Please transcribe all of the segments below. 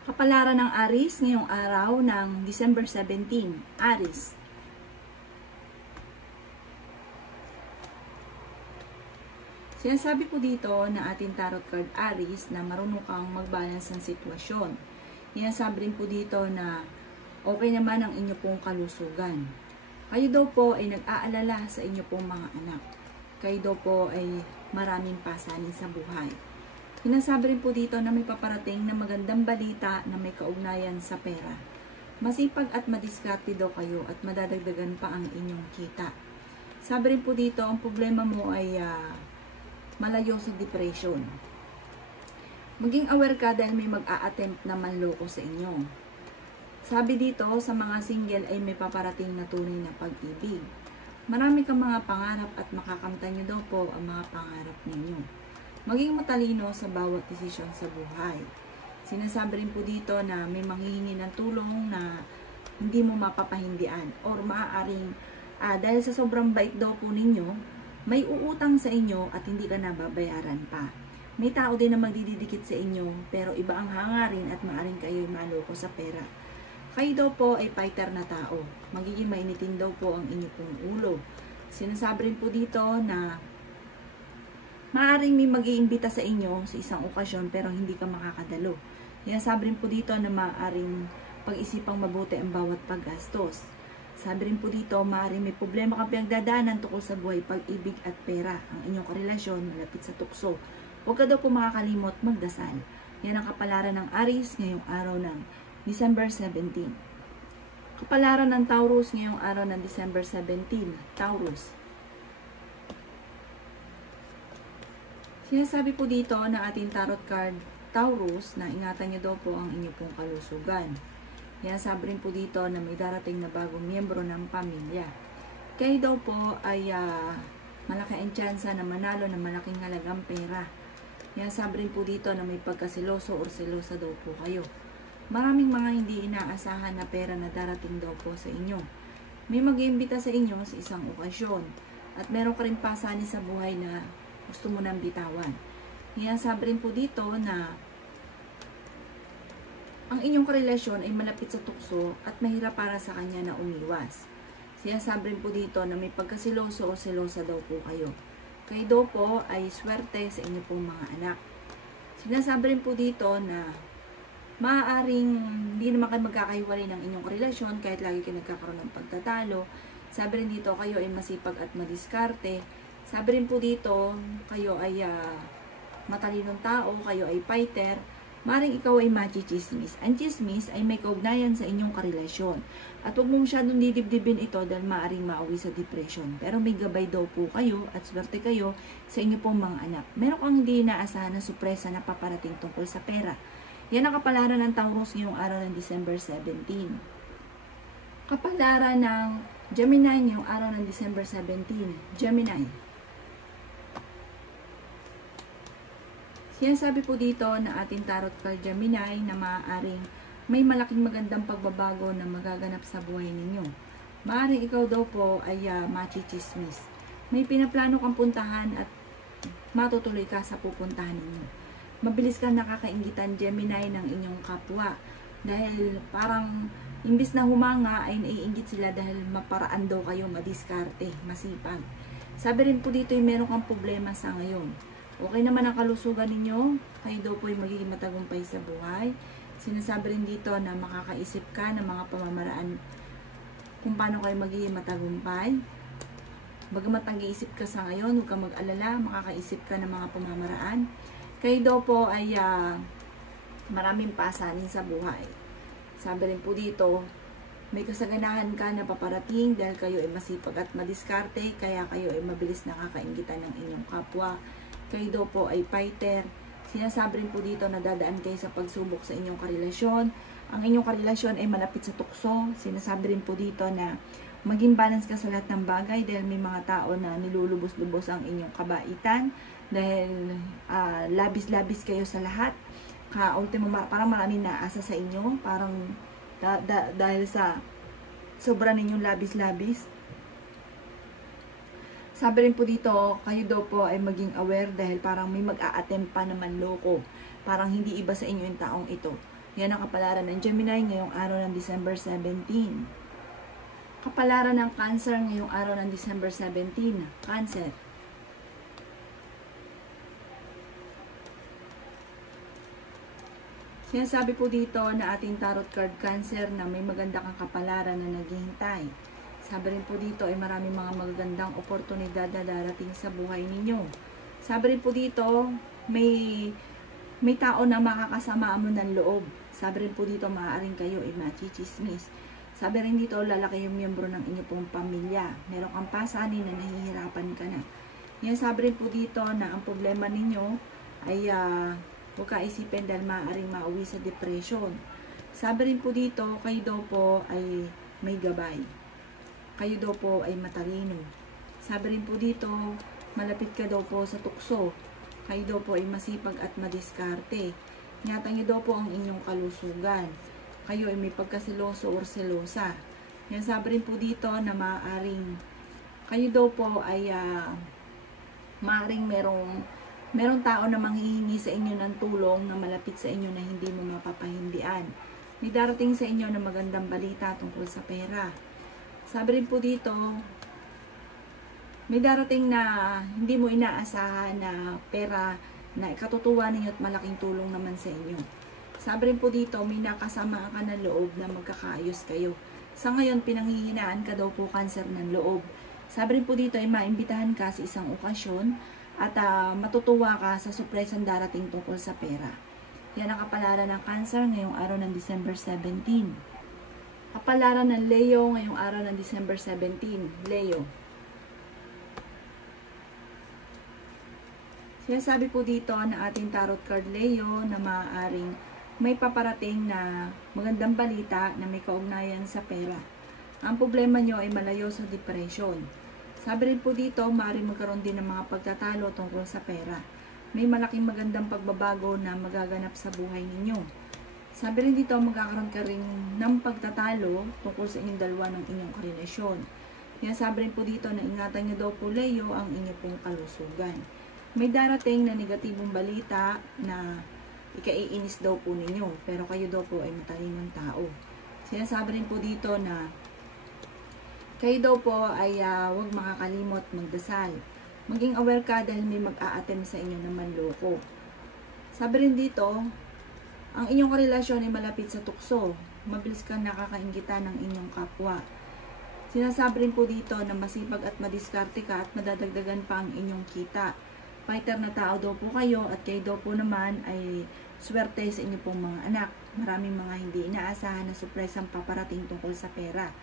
Kapalaran ng Aries ngayong araw ng December 17. Aries. Sinasabi po dito na ating tarot card Aries na marunong kang mag-balance ng sitwasyon. Sinasabi rin po dito na okay naman ang inyo pong kalusugan. Kayo daw po ay nag-aalala sa inyo pong mga anak. Kayo daw po ay maraming pasanin sa buhay. Sinasabi rin po dito na may paparating na magandang balita na may kaugnayan sa pera. Masipag at madiskarte daw kayo at madadagdagan pa ang inyong kita. Sabi rin po dito, ang problema mo ay malayo sa depression. Maging aware ka dahil may mag-a-attempt na manloko sa inyo. Sabi dito, sa mga single ay may paparating na tunay na pag-ibig. Marami kang mga pangarap at makakamtan nyo daw po ang mga pangarap ninyo. Maging matalino sa bawat desisyon sa buhay. Sinasabi rin po dito na may manghihingi ng tulong na hindi mo mapapahindian or maaaring dahil sa sobrang bait daw po ninyo, may uutang sa inyo at hindi ka nababayaran pa. May tao din na magdidikit sa inyo pero iba ang hangarin at maaaring kayo'y maloko sa pera. Kayo daw po ay fighter na tao. Magiging mainitin daw po ang inyo pong ulo. Sinasabi rin po dito na maaaring may mag-iimbita sa inyo sa isang okasyon pero hindi ka makakadalo. Sinasabi rin po dito na maaaring pag-isipang mabuti ang bawat paggastos. Sabi rin po dito, maaaring may problema kang pinagdadaanan tungkol sa buhay, pag-ibig at pera. Ang inyong karelasyon malapit sa tukso. Huwag ka daw po makakalimot magdasal. Yan ang kapalaran ng Aries ngayong araw ng December 17. Kapalaran ng Taurus ngayong araw ng December 17. Taurus. Sinasabi po dito na ating tarot card Taurus na ingatan niyo daw po ang inyo pong kalusugan. Sinasabi rin po dito na may darating na bagong miyembro ng pamilya. Kayo daw po ay malaki ang tsansa na manalo ng malaking halagang pera. Sinasabi rin po dito na may pagkasiloso o selosa daw po kayo. Maraming mga hindi inaasahan na pera na darating daw po sa inyo. May mag-iimbita sa inyo sa isang okasyon at meron ka rin pasanin sa buhay na gusto mo nang bitawan. Sabi rin po dito na ang inyong karelasyon ay malapit sa tukso at mahirap para sa kanya na umiwas. Sinasabi rin po dito na may pagkasiloso o selosa daw po kayo. Kayo daw po ay swerte sa inyo pong mga anak. Sinasabi rin po dito na maaaring hindi naman kayo magkakahiwalay ng inyong karelasyon kahit lagi kayo nagkakaroon ng pagtatalo. Sabi rin dito, kayo ay masipag at madiskarte. Sabi rin po dito, kayo ay matalinong tao, kayo ay fighter, maring ikaw ay machichismis. Ang chismis ay may kaugnayan sa inyong karelasyon. At huwag mo masyadong didibdibin ito dahil maaring maawi sa depression. Pero may gabay daw po kayo at swerte kayo sa inyo pong mga anak. Meron kang hindi inaasahan na sorpresa na paparating tungkol sa pera. Yan ang kapalaran ng Taurus ngayong araw ng December 17. Kapalaran ng Gemini ngayong araw ng December 17. Gemini. Sinasabi po dito na ating tarot card Gemini na maaaring may malaking magandang pagbabago na magaganap sa buhay ninyo. Maaaring ikaw daw po ay machichismis. May pinaplano kang puntahan at matutuloy ka sa pupuntahan ninyo. Mabilis kang nakakaingitan Gemini ng inyong kapwa dahil parang imbis na humanga ay naiinggit sila dahil maparaan daw kayo, madiskarte, masipag. Sabi rin po dito yung meron kang problema sa ngayon. Okay naman ang kalusugan ninyo, kayo daw po ay magiging matagumpay sa buhay. Sinasabi rin dito na makakaisip ka ng mga pamamaraan kung paano kayo magiging matagumpay. Bagamat nag-iisip ka sa ngayon, huwag kang mag-alala, makakaisip ka ng mga pamamaraan. Kayo daw po ay maraming pasanin sa buhay. Sabi rin po dito, may kasaganahan ka na paparating dahil kayo ay masipag at madiskarte, kaya kayo ay mabilis nakakaingitan ng inyong kapwa. Kayo daw po ay fighter. Sinasabi rin po dito na dadaan kayo sa pagsubok sa inyong karelasyon. Ang inyong karelasyon ay malapit sa tukso. Sinasabi rin po dito na maging balance ka sa lahat ng bagay dahil may mga tao na nilulubos-lubos ang inyong kabaitan. Dahil labis-labis kayo sa lahat. Ultimo, parang maraming naasa sa inyo. Parang dahil sa sobra ninyong labis-labis. Sabi rin po dito, kayo daw po ay maging aware dahil parang may mag-a-attempt pa naman loko. Parang hindi iba sa inyo yung taong ito. Yan ang kapalaran ng Gemini ngayong araw ng December 17. Kapalaran ng Cancer ngayong araw ng December 17. Cancer. Sinasabi po dito na ating tarot card Cancer na may maganda kang kapalaran na naghihintay. Sabi rin po dito ay maraming mga magagandang oportunidad na darating sa buhay ninyo. Sabi rin po dito may tao na makakasama mo ng loob. Sabi rin po dito maaaring kayo ay machichismis. Sabi rin dito lalaki yung miyembro ng inyo pong pamilya. Meron kang pasanin na nahihirapan ka na. Yan sabi rin po dito na ang problema ninyo ay huwag ka isipin dahil maaaring mauwi sa depression. Sabi rin po dito, kayo daw po ay may gabay. Kayo daw po ay matalino. Sabi rin po dito, malapit ka daw po sa tukso. Kayo daw po ay masipag at madiskarte. Ingatan niyo daw po ang inyong kalusugan. Kayo ay may pagkasiloso or selosa. Yan sabi rin po dito na maaaring kayo daw po ay maaaring merong tao na manghihingi sa inyo ng tulong na malapit sa inyo na hindi mo mapapahindian. May darating sa inyo na magandang balita tungkol sa pera. Sabi rin po dito, may darating na hindi mo inaasahan na pera na ikatutuwa ninyo at malaking tulong naman sa inyo. Sabi rin po dito, may nakasama ka ng loob na magkakaayos kayo. Sa ngayon, pinanghihinaan ka daw po Cancer ng loob. Sabi rin po dito ay maimbitahan ka sa isang okasyon at matutuwa ka sa surpresang darating tungkol sa pera. Yan ang kapalaran ng Cancer ngayong araw ng December 17. Kapalaran ng Leo ngayong araw ng December 17. Leo. Sinasabi po dito na ating tarot card Leo na maaaring may paparating na magandang balita na may kaugnayan sa pera. Ang problema nyo ay malayo sa depression. Sabi rin po dito, maaaring magkaroon din ng mga pagtatalo tungkol sa pera. May malaking magandang pagbabago na magaganap sa buhay ninyo. Sabi rin dito, magkakaroon ka rin ng pagtatalo tungkol sa inyong dalawa ng inyong karelasyon. Yan sabi rin po dito na ingatan nyo daw po Leo ang inyong pong kalusugan. May darating na negatibong balita na ikaiinis daw po ninyo, pero kayo daw po ay matalinong tao. Sinasabi rin po dito na kayo daw po ay huwag makakalimot magdasal. Maging aware ka dahil may mag-a-attempt sa inyo na manloko. Sabi rin dito, ang inyong karelasyon ay malapit sa tukso. Mabilis kang nakakaingita ng inyong kapwa. Sinasabi rin po dito na masipag at madiskarte ka at madadagdagan pa ang inyong kita. Fighter na tao daw po kayo at kayo daw po naman ay swerte sa inyo pong mga anak. Maraming mga hindi inaasahan na surpresang paparating tungkol sa pera.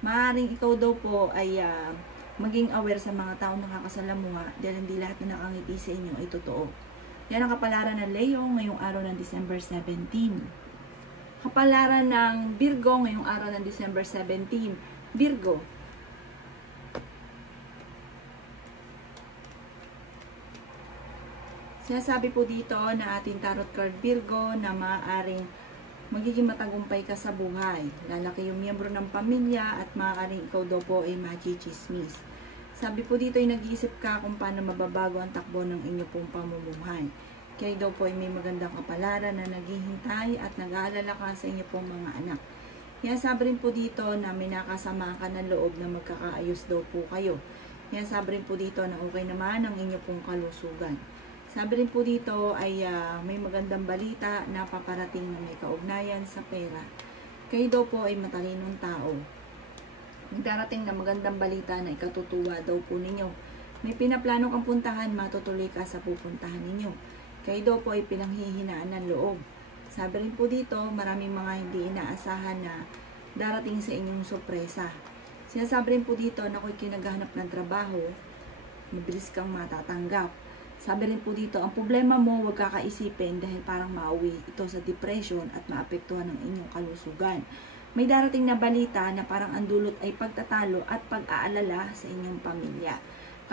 Maaaring ikaw daw po ay maging aware sa mga taong nakakasalamuha dahil hindi lahat na nakangiti sa inyo ay totoo. Yan ang kapalaran ng Leo ngayong araw ng December 17. Kapalaran ng Virgo ngayong araw ng December 17. Virgo. Sinasabi po dito na ating tarot card Virgo na maaaring magiging matagumpay ka sa buhay. Lalaki yung miyembro ng pamilya at maaaring ikaw daw po ay machichismis. Sabi po dito ay nag-iisip ka kung paano mababago ang takbo ng inyo pong pamumuhay. Kayo daw po ay may magandang kapalaran na naghihintay at nag-aalala ka sa inyo pong mga anak. Yan sabi rin po dito na may nakasama ka ng loob na magkakaayos daw po kayo. Yan sabi rin po dito na okay naman ang inyo pong kalusugan. Sabi rin po dito ay may magandang balita na paparating na may kaugnayan sa pera. Kayo daw po ay matalinong tao. May darating na magandang balita na ikatutuwa daw po ninyo. May pinaplano kang puntahan, matutuloy ka sa pupuntahan ninyo. Kayo daw po ay pinanghihinaan ng loob. Sabi rin po dito, maraming mga hindi inaasahan na darating sa inyong sorpresa. Sinasabi rin po dito na kung kinaghahanap ng trabaho, mabilis kang matatanggap. Sabi rin po dito, ang problema mo huwag kakaisipin dahil parang mauwi ito sa depression at maapektuhan ng inyong kalusugan. May darating na balita na parang ang dulot ay pagtatalo at pag-aalala sa inyong pamilya.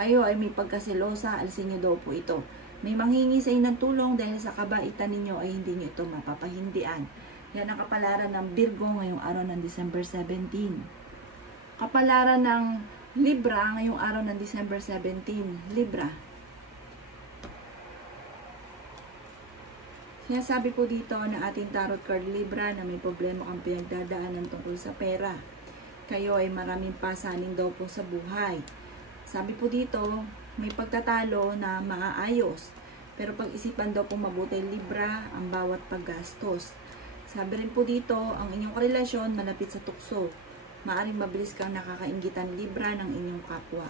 Kayo ay may pagkaselosa, alisin niyo daw po ito. May manghingi sa inyo ng tulong dahil sa kabaitan ninyo ay hindi niyo ito mapapahindian. Yan ang kapalaran ng Virgo ngayong araw ng December 17. Kapalaran ng Libra ngayong araw ng December 17. Libra. Sinasabi po dito na ating tarot card Libra na may problema kang pinagdadaanan tungkol sa pera. Kayo ay maraming pasaning daw po sa buhay. Sabi po dito, may pagtatalo na maaayos. Pero pag-isipan daw po mabuti Libra ang bawat paggastos. Sabi rin po dito, ang inyong karelasyon malapit sa tukso. Maaring mabilis kang nakakainggitan Libra ng inyong kapwa.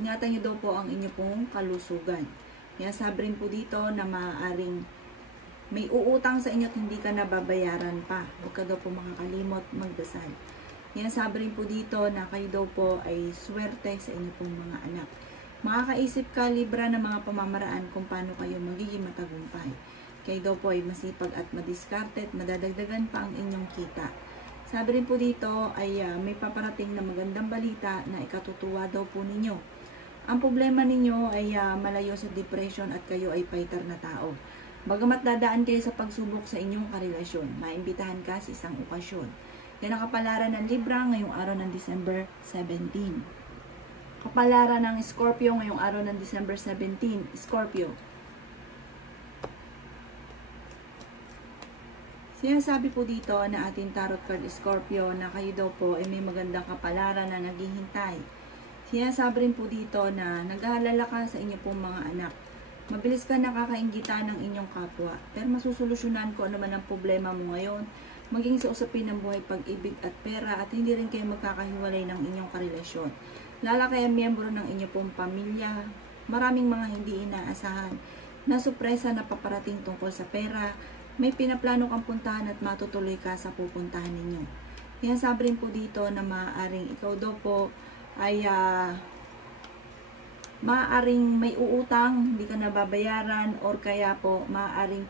Ingatan niyo daw po ang inyong pong kalusugan. Kaya sabi rin po dito na maaaring may uutang sa inyo at hindi ka nababayaran pa. Huwag ka daw po makakalimot magdasal. Yan sabi rin po dito na kayo daw po ay swerte sa inyong pong mga anak. Makakaisip ka Libra ng mga pamamaraan kung paano kayo magiging matagumpay. Kayo daw po ay masipag at madiskarte at madadagdagan pa ang inyong kita. Sabi rin po dito ay may paparating na magandang balita na ikatutuwa daw po ninyo. Ang problema ninyo ay malayo sa depression at kayo ay fighter na tao. Bagamat dadaan kayo sa pagsubok sa inyong karelasyon, maimbitahan ka sa isang okasyon. Yan ang kapalaran ng Libra ngayong araw ng December 17. Kapalaran ng Scorpio ngayong araw ng December 17. Scorpio. Sinasabi po dito na ating tarot card Scorpio na kayo daw po ay may magandang kapalaran na naghihintay. Sinasabi rin po dito na nag-aalala ka sa inyong pong mga anak. Mabilis ka nakakainggitan ng inyong kapwa, pero masusolusyonan ko ano man ang problema mo ngayon, maging sa usapin ng buhay, pag-ibig at pera, at hindi rin kayo magkakahiwalay ng inyong karelasyon. Lala kayo miyembro ng inyong pong pamilya, maraming mga hindi inaasahan na supresa na paparating tungkol sa pera, may pinaplano kang puntahan at matutuloy ka sa pupuntahan ninyo. Yan sabi rin po dito na maaaring ikaw daw po ay maaaring may uutang, hindi ka nababayaran, or kaya po maaaring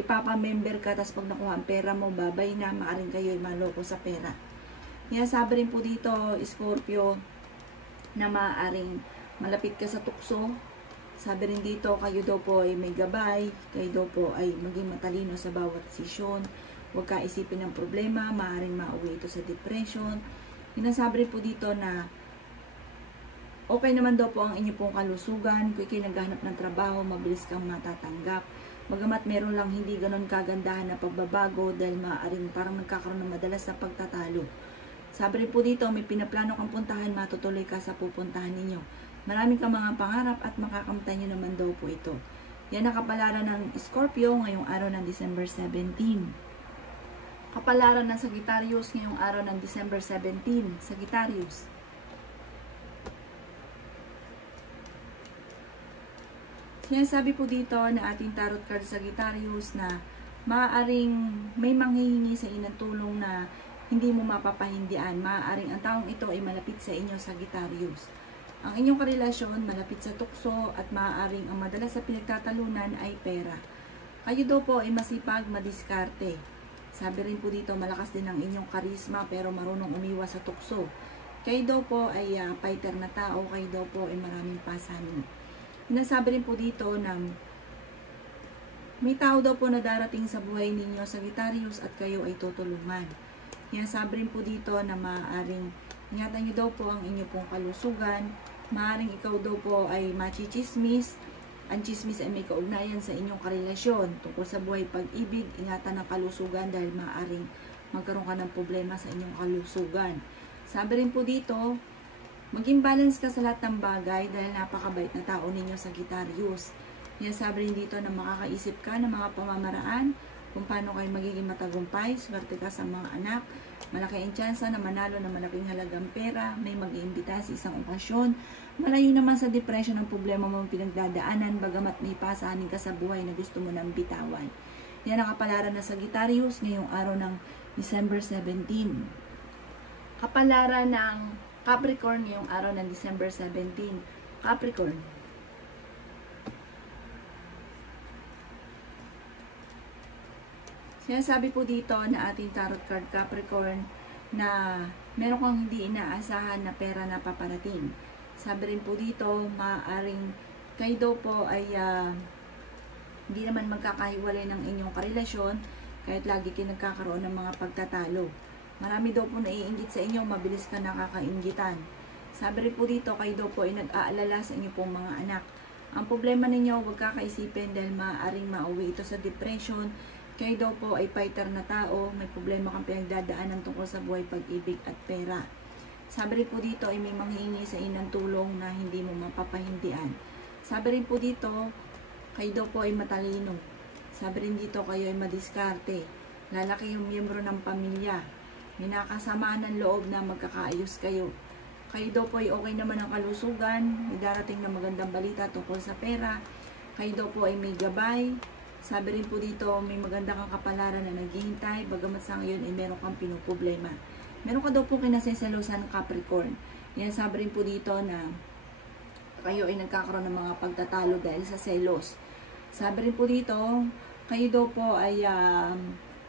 ipapamember ka, tapos pag nakuha ang pera mo, babay na, maaaring kayo ay maloko sa pera. Yan sabi rin po dito, Scorpio, na maaaring malapit ka sa tukso. Sabi rin dito, kayo daw po ay may gabay, kayo daw po ay maging matalino sa bawat desisyon, huwag ka isipin ng problema, maaaring mauwi ito sa depression. Sinasabi rin po dito na okay naman daw po ang inyo pong kalusugan. Kung kayo naghahanap ng trabaho, mabilis kang matatanggap. Bagamat meron lang hindi ganon kagandahan na pagbabago dahil maaaring parang nagkakaroon ng madalas na pagtatalo. Sabi rin po dito, may pinaplano kang puntahan, matutuloy ka sa pupuntahan ninyo. Maraming kang mga pangarap at makakamtan nyo naman daw po ito. Yan ang kapalaran ng Scorpio ngayong araw ng December 17. Kapalaran ng Sagittarius ngayong araw ng December 17. Sagittarius. Sinasabi po dito na ating tarot card Sagittarius na maaaring may manghihingi sa inyo ng tulong na hindi mo mapapahindian. Maaaring ang taong ito ay malapit sa inyo, Sagittarius. Ang inyong karelasyon malapit sa tukso at maaaring ang madalas sa pinagtatalunan ay pera. Kayo daw po ay masipag, madiskarte. Sabi rin po dito, malakas din ang inyong karisma pero marunong umiwas sa tukso. Kayo daw po ay fighter na tao, kayo daw po ay maraming pasanin. Sinasabi rin po dito na may tao daw po na darating sa buhay ninyo, Sagittarius, at kayo ay tutulungan. Sinasabi rin po dito na maaaring ingatan nyo daw po ang inyong pong kalusugan. Maaaring ikaw daw po ay machichismis. Ang chismis ay may kaugnayan sa inyong karelasyon. Tungkol sa buhay pag-ibig, ingatan ang kalusugan dahil maaaring magkaroon ka ng problema sa inyong kalusugan. Sabi rin po dito, maging balance ka sa lahat ng bagay dahil napakabait na tao ninyo, Sagittarius. Yan sabi rin dito na makakaisip ka ng mga pamamaraan kung paano kayo magiging matagumpay, swerte ka sa mga anak, malaki ang tsansa na manalo ng malaking halagang pera, may mag-iimbita sa isang okasyon, malayo naman sa depression ang problema mong pinagdadaanan, bagamat may pasanin ka sa buhay na gusto mo nang bitawan. Yan ang kapalaran ng Sagittarius ngayong araw ng December 17. Kapalaran ng Capricorn ngayong araw ng December 17. Capricorn. Sinasabi po dito na ating tarot card Capricorn na meron kang hindi inaasahan na pera na paparating. Sabi rin po dito, maaaring kayo daw po ay hindi naman magkakahiwalay ng inyong karelasyon kahit lagi kayo nagkakaroon ng mga pagtatalo. Marami daw po naiinggit sa inyo, mabilis ka nakakainggitan. Sabi rin po dito, kayo daw po ay nag-aalala sa inyo pong mga anak. Ang problema ninyo, huwag kakaisipin dahil maaaring mauwi ito sa depression. Kayo daw po ay fighter na tao, may problema kang pinagdadaanan tungkol sa buhay, pag-ibig at pera. Sabi rin po dito ay may manghihingi sa inyo ng tulong na hindi mo mapapahindian. Sabi rin po dito, kayo daw po ay matalino. Sabi rin dito, kayo ay madiskarte. Lalaki yung miyembro ng pamilya. May nakasamaan ng loob na magkakaayos kayo. Kayo daw po ay okay naman ang kalusugan. May darating na magandang balita tungkol sa pera. Kayo daw po ay may gabay. Sabi rin po dito, may maganda kang kapalaran na naghihintay. Bagamat sa ngayon ay meron kang pinoproblema. Meron ka daw po kinaseselosan Capricorn. Yan, sabi rin po dito na kayo ay nagkakaroon ng mga pagtatalo dahil sa selos. Sabi rin po dito, kayo daw po ay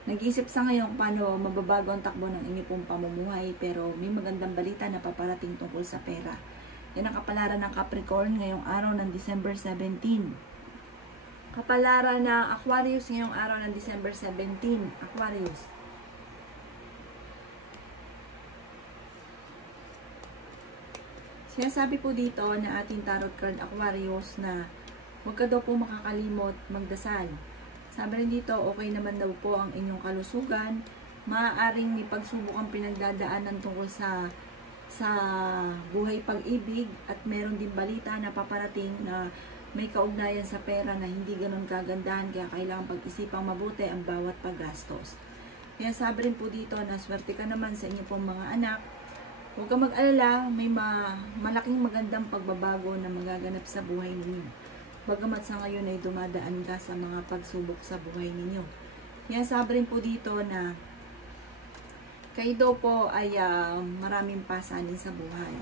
nag-iisip sa ngayon paano mababago ang takbo ng inyong pong pamumuhay, pero may magandang balita na paparating tungkol sa pera. Yan ang kapalaran ng Capricorn ngayong araw ng December 17. Kapalaran ng Aquarius ngayong araw ng December 17. Aquarius. Sinasabi po dito na ating tarot card Aquarius na huwag ka daw po makakalimot magdasal. Sabi rin dito, okay naman daw po ang inyong kalusugan. Maaaring may pagsubok ang pinagdadaanan tungkol sa buhay pag-ibig at meron din balita na paparating na may kaugnayan sa pera na hindi ganun kagandahan, kaya kailangan pag-isipang mabuti ang bawat paggastos. Kaya sabi rin po dito na swerte ka naman sa inyong pong mga anak. Huwag ka mag-alala, may malaking magandang pagbabago na magaganap sa buhay ninyo. Bagamat sa ngayon ay dumadaan ka sa mga pagsubok sa buhay ninyo. Yan, sabi rin po dito na kayo daw po ay maraming pasanin sa buhay.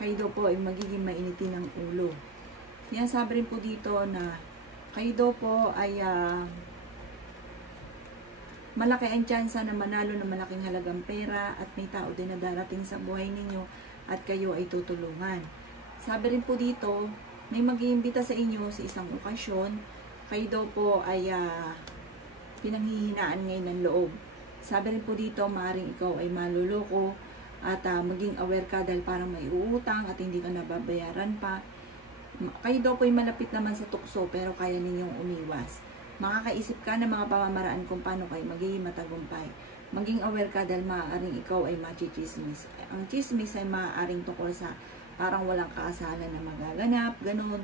Kayo daw po ay magiging mainitin ng ulo. Yan, sabi rin po dito na kayo daw po ay malaki ang tsansa na manalo ng malaking halagang pera at may tao din na darating sa buhay ninyo at kayo ay tutulungan. Sabi rin po dito, may mag-iimbita sa inyo sa isang okasyon. Kayo daw po ay pinanghihinaan ngayon ng loob. Sabi rin po dito, maaaring ikaw ay maluloko at maging aware ka dahil parang may uutang at hindi ka nababayaran pa. Kayo daw po ay malapit naman sa tukso pero kaya ninyong umiwas. Makakaisip ka ng mga pamamaraan kung paano kayo magiging matagumpay. Maging aware ka dahil maaaring ikaw ay machichismis. Ang chismis ay maaaring tungkol sa parang walang kaasalan na magaganap, ganun.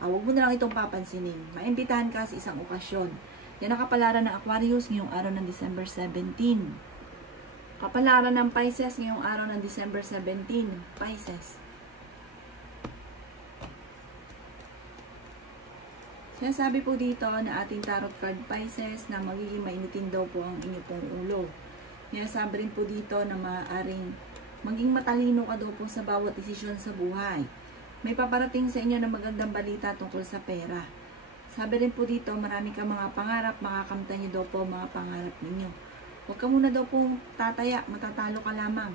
Huwag mo na lang itong papansinin. Maimbitahan ka sa isang okasyon. Yan ang kapalaran ng Aquarius ngayong araw ng December 17. Kapalaran ng Pisces ngayong araw ng December 17. Pisces. Sinasabi po dito na ating tarot card Pisces na magiging mainitin daw po ang inyong pong ulo. Sinasabi rin po dito na maaaring maging matalino ka daw po sa bawat desisyon sa buhay. May paparating sa inyo na magandang balita tungkol sa pera. Sabi rin po dito, marami ka mga pangarap, makakamtan niyo daw po mga pangarap ninyo. Huwag ka muna daw po tataya, matatalo ka lamang.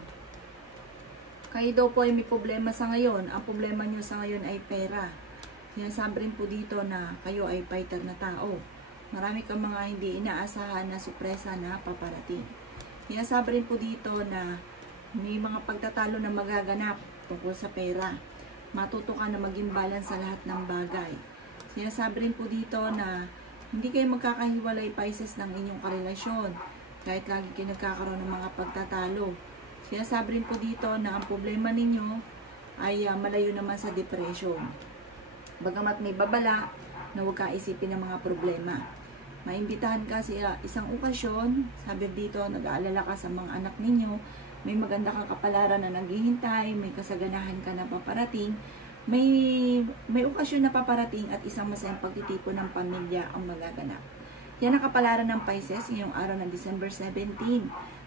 Kayo daw po ay may problema sa ngayon. Ang problema niyo sa ngayon ay pera. Sinasabi rin po dito na kayo ay fighter na tao. Marami kang mga hindi inaasahan na sorpresa na paparating. Sinasabi rin po dito na may mga pagtatalo na magaganap tungkol sa pera. Matuto ka na maging balance sa lahat ng bagay. Sinasabi rin po dito na hindi kayo magkakahiwalay Pisces ng inyong karelasyon kahit lagi kayo nagkakaroon ng mga pagtatalo. Sinasabi rin po dito na ang problema ninyo ay malayo naman sa depression. Bagamat may babala na huwag kaisipin ng mga problema. Maimbitahan ka sa isang okasyon. Sabi dito, nag-aalala ka sa mga anak ninyo. May maganda kang kapalaran na naghihintay, may kasaganahan ka na paparating, may okasyon na paparating at isang masayang pagtitipon ng pamilya ang magaganap. Yan ang kapalaran ng Pisces ngayong araw ng December 17.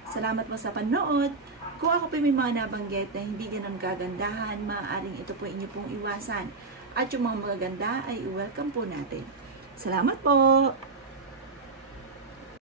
Salamat po sa panood. Kung ako po may mga nabanggit na hindi ganun kagandahan, maaaring ito po inyo pong iwasan. At yung mga magaganda ay i-welcome po natin. Salamat po!